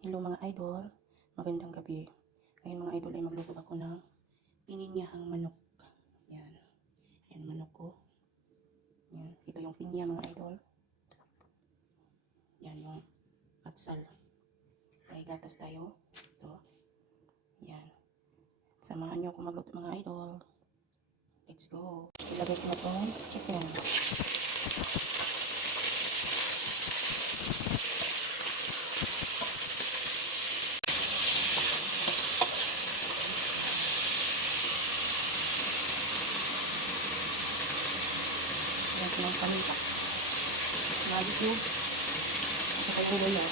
Hello mga idol, magandang gabi. Ngayon mga idol ay magluto ako ng pininyahang manok. Yan, yan manok ko. Yan, ito yung pinya mga idol. Yan yung atsal. May gatas tayo. Ito. Yan. Samahan nyo ako magluto mga idol. Let's go. Ilagay ko na itong chicken. Yan ko ng paminta. Magic cubes. At saka yung luya.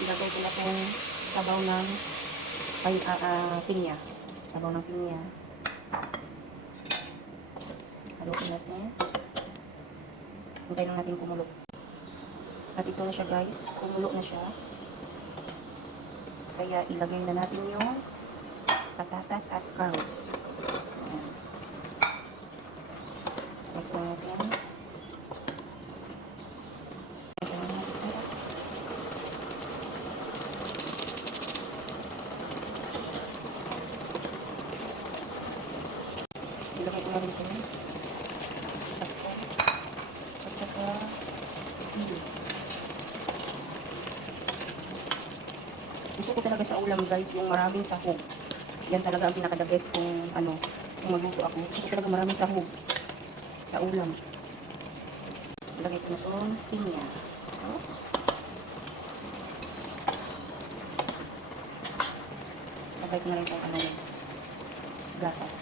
Ilagay ko na itong sabaw ng pinya. Sabaw ng pinya. Haluin natin. Hintayin lang natin kumulo. At ito na siya guys. Kumulo na siya. Kaya ilagay na natin yung patatas at carrots. Ayan. Mix na natin. Ilagay ko na rin ito. Taksan. At saka sili. Gusto ko talaga sa ulam guys, yung maraming sahog. Yan talaga ang pinaka-the best kung kung magluto ako. Gusto ko talaga maraming sahog sa ulam. Ilagay ko na itong pinya. Oops. Sabay ko na rin itong guys. Gatas.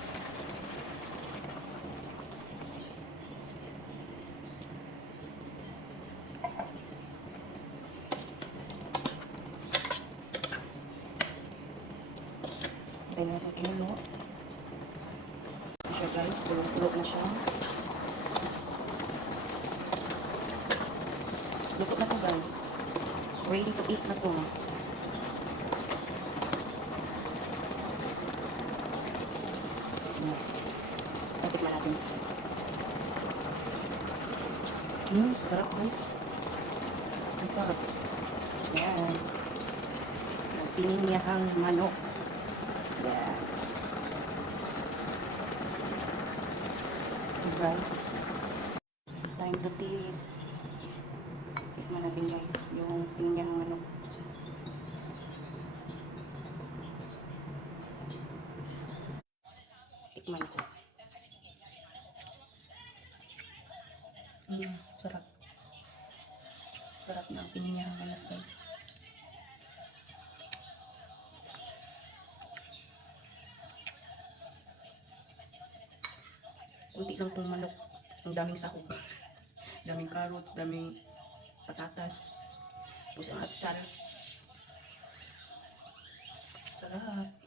Tayo na itong kinulo. Ito siya guys, tulog na siya. Luto na to guys. Ready to eat na to. Tikman natin. Sarap guys. Ang sarap. Yan. Pininyahang manok. Yan. Diba? Time to taste. Tikman natin guys yung pininyahang manok. Tikman ko. Sarap. Sarap na ang pininyahang manok guys. Kunti lang itong manok. Ang daming sahog. Daming carrots, daming patatas. Tapos ang atsal. Sarap.